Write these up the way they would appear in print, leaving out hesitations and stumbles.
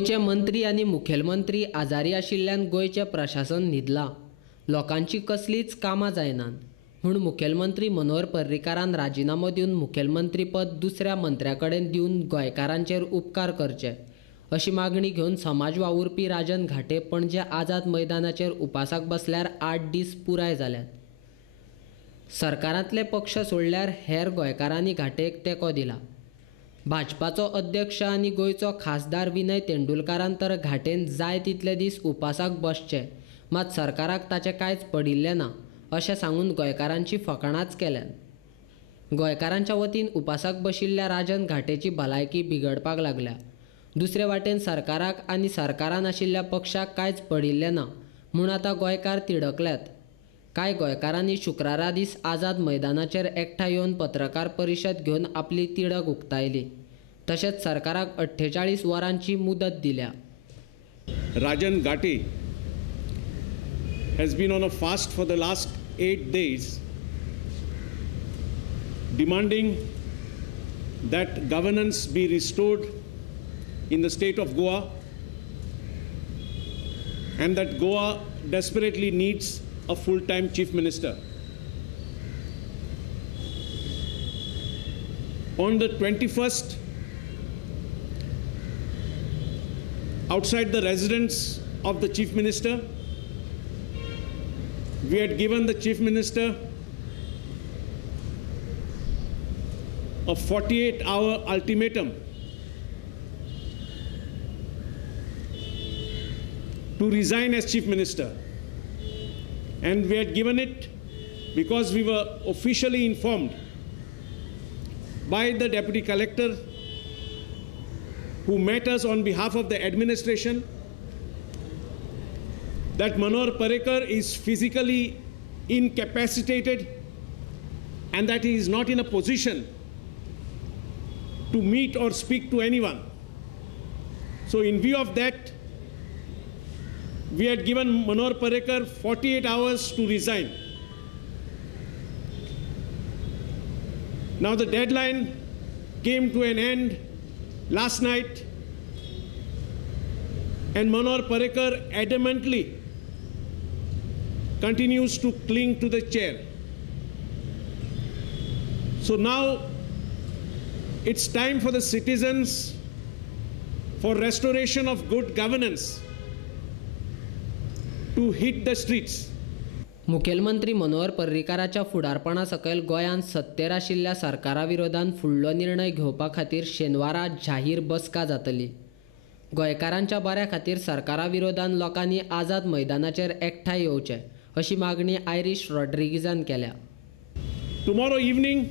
गोयचे मंत्री आनी मुखेलमंत्री आजारी आशिल्ल्यान गोयचे प्रशासन न्हिदलां. लोकांची कसलीच कामां जायनात म्हूण मुखेलमंत्री मनोहर पर्रीकारान राजिनामो दिवन मुखेलमंत्री पद दुसऱ्या मंत्र्या कडेन दिवन गोंयकारांचेर उपकार करचे अशी मागणी घेवन समाज वावुरपी राजन घाटे पणजे आझाद मैदानाचेर उपासाक बसल्यार 8 दीस पुराय जाल्यात. सरकारांतले पक्ष सोडल्यार हेर गोंयकारांनी घाटेक तेंको दिला. भाजपाचो अध्यक्ष आनी गोंयचो खासदार विनय तेंडुलकारान तर घाटेन जाय तितले दीस उपासाक बसचे, मात सरकाराक ताचें कांयच पडिल्लें ना अशें सांगून गोंयकारांची फकाणाच केल्यात. गोंयकारांच्या वतीन उपासाक बशिल्ल्या राजन घाटेची भलायकी बिगडपाक लागल्या. दुसरे वाटेन सरकाराक आनी सरकारान आशिल्ल्या पक्षाक कांयच पडिल्लें ना म्हूण आतां गोंयकार तिडकल्यात. कांय गोंयकारांनी शुक्रारा दीस आझाद मैदानाचेर एकठांय येवन पत्रकार परिशद घेवन आपली तिडक उक्तायली. तशेंच सरकाराक 48 वरांची मुदत दिल्या. Rajan Ghate has been on a fast for the last 8 days, demanding that governance be restored in the state of Goa and that Goa desperately needs a full-time chief minister. On the 21st, outside the residence of the chief minister, we had given the chief minister a 48-hour ultimatum to resign as chief minister. And we had given it because we were officially informed by the deputy collector who met us on behalf of the administration that Manohar Parrikar is physically incapacitated and that he is not in a position to meet or speak to anyone. So in view of that, we had given Manohar Parrikar 48 hours to resign. Now the deadline came to an end last night and Manohar Parrikar adamantly continues to cling to the chair. So now it's time for the citizens, for restoration of good governance, to hit the streets. मुखेलमंत्री मनोहर पर्रीकाराच्या फुडारपणा सकयल गोंयांत सत्तेर आशिल्ल्या सरकारा विरोधात फुडलो निर्णय घेवपा खातीर शेनवारा जाहीर बसका जातली. गोंयकारांच्या बऱ्या खातीर सरकारा विरोधात लोकांनी आझाद मैदानाचेर एकठांय येवचे अशी मागणी आयरिश रॉड्रिगीजान केल्या. Tomorrow evening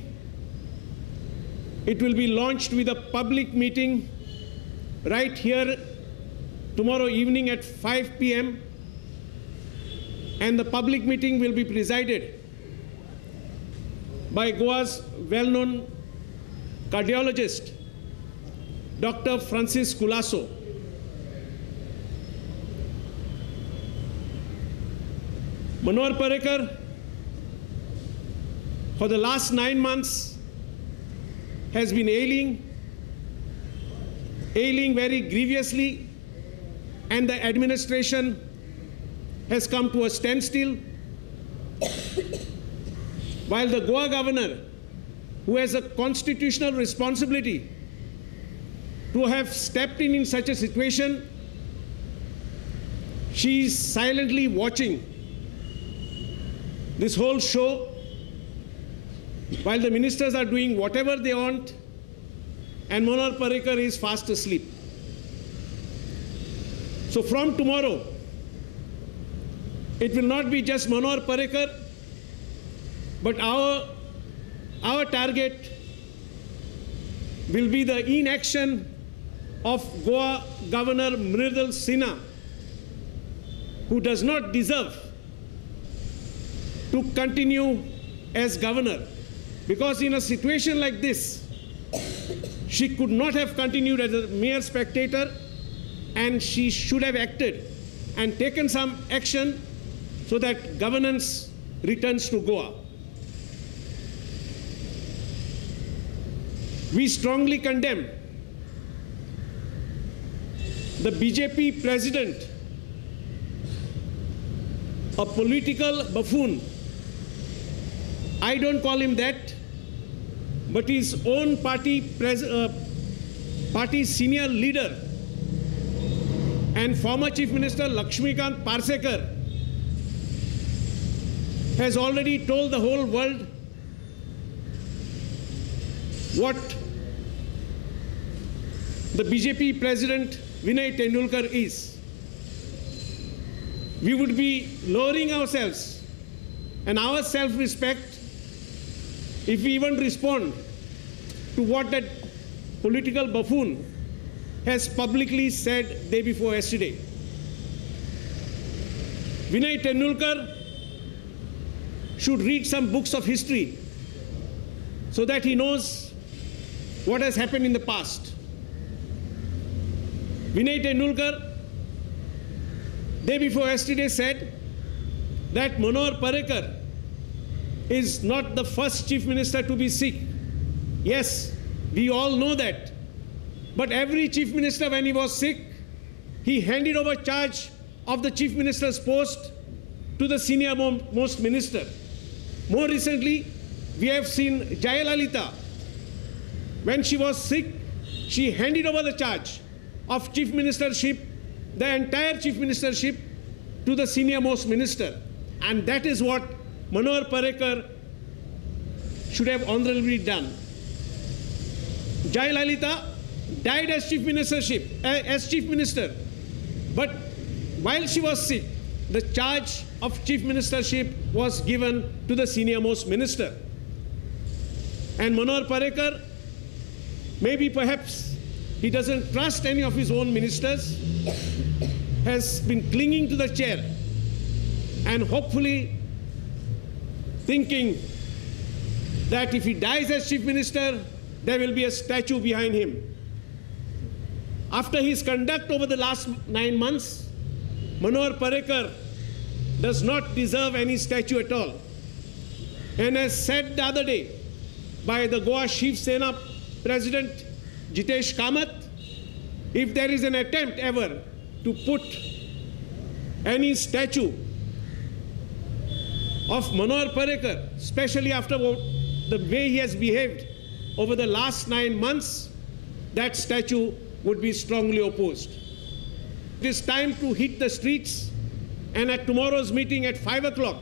it will be launched with a public meeting right here tomorrow evening at 5 p.m. and the public meeting will be presided by Goa's well-known cardiologist, Dr. Francis Culasso. Manohar Parrikar, for the last 9 months, has been ailing very grievously, and the administration has come to a standstill, while the Goa governor, who has a constitutional responsibility to have stepped in such a situation, she is silently watching this whole show, while the ministers are doing whatever they want, and Manohar Parrikar is fast asleep. So from tomorrow, it will not be just Manohar Parrikar, but our target will be the inaction of Goa Governor Mridul Sinha, who does not deserve to continue as governor, because in a situation like this, she could not have continued as a mere spectator, and she should have acted and taken some action so that governance returns to Goa. We strongly condemn the BJP president, a political buffoon. I don't call him that, but his own party senior leader and former Chief Minister Lakshmikant Parsekar has already told the whole world what the BJP president Vinay Tendulkar is. We would be lowering ourselves and our self-respect if we even respond to what that political buffoon has publicly said day before yesterday. Vinay Tendulkar should read some books of history so that he knows what has happened in the past. Vinay Tendulkar, day before yesterday, said that Manohar Parrikar is not the first chief minister to be sick. Yes, we all know that. But every chief minister, when he was sick, he handed over charge of the chief minister's post to the senior most minister. More recently, we have seen Jayalalitha. When she was sick, she handed over the charge of chief ministership, the entire chief ministership, to the senior most minister. And that is what Manohar Parrikar should have honorably done. Jayalalitha died as chief minister, but while she was sick, the charge of chief ministership was given to the senior most minister. And Manohar Parrikar, maybe perhaps he doesn't trust any of his own ministers, has been clinging to the chair and hopefully thinking that if he dies as chief minister, there will be a statue behind him. After his conduct over the last 9 months, Manohar Parrikar does not deserve any statue at all. And as said the other day by the Goa Shiv Sena President Jitesh Kamath, if there is an attempt ever to put any statue of Manohar Parrikar, especially after the way he has behaved over the last 9 months, that statue would be strongly opposed. It is time to hit the streets, and at tomorrow's meeting at 5 o'clock,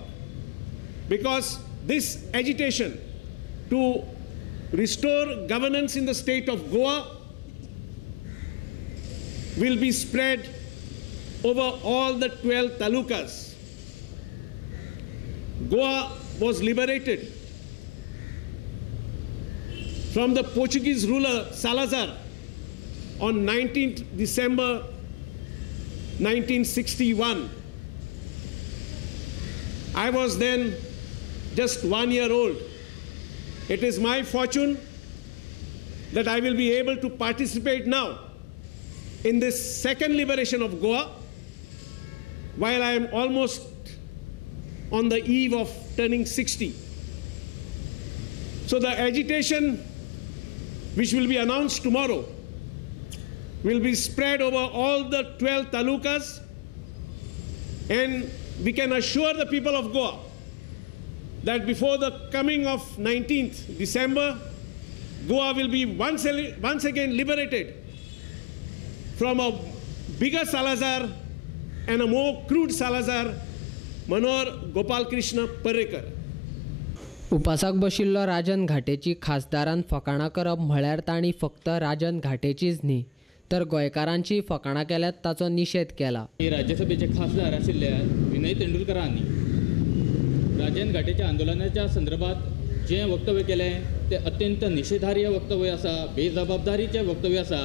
because this agitation to restore governance in the state of Goa will be spread over all the 12 talukas. Goa was liberated from the Portuguese ruler Salazar on 19th December 1961. I was then just 1 year old. It is my fortune that I will be able to participate now in this second liberation of Goa while I am almost on the eve of turning 60. So the agitation which will be announced tomorrow will be spread over all the 12 talukas, and we can assure the people of Goa that before the coming of 19th December, Goa will be once again liberated from a bigger Salazar and a more crude Salazar, Manohar Gopal Krishna Parrikar. उपासाक बशिल्लो राजन घाटेची खासदारान फकाणां करप म्हळ्यार तांणी फक्त राजन घाटेचीच न्ही तर गोंयकारांची फकाणां केल्यात ताचो निशेध केला. राज्यसभेचे खासदार आशिल्ल्या विनय तेंडुलकरांनी राजन घाटेच्या आंदोलनाच्या संदर्भात जे वक्तव्य केलें ते अत्यंत निषेधार्ह वक्तव्य आसा, बेजबाबदारीचें वक्तव्य आसा.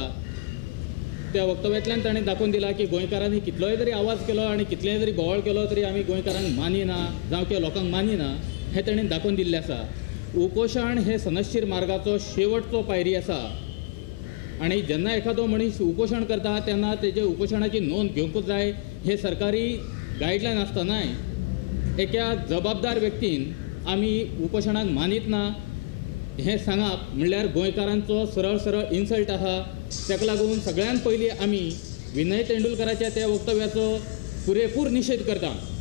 त्या वक्तव्यातल्यान ताणें दाखोवन दिला की गोंयकारांनी कितलोय जरी आवाज केलो आनी कितलेंय जरी बोवाळ केलो तरी आमी गोंयकारांक मानिना जावं किंवा लोकांक मानिना हें ताणें दाखोवन दिल्लें आसा. उपोशण हे सनदशीर मार्गाचो शेवटचो पायरी आसा आनी जेन्ना एखादो मनीस उपोशण करता तेन्ना तेजे उपोशणाची नोंद घेवंकूच जाय. हे सरकारी गायडलायन आसतनाय एका जबाबदार व्यक्तीन आमी उपोशणाक मानीत ना हें सांगप म्हणल्यार गोंयकारांचो सरळ सरळ इन्सल्ट आसा. ताका लागून सगळ्यान पयलीं आमी विनय तेंडुलकराच्या त्या वक्तव्याचो पुरेपूर निषेध करता.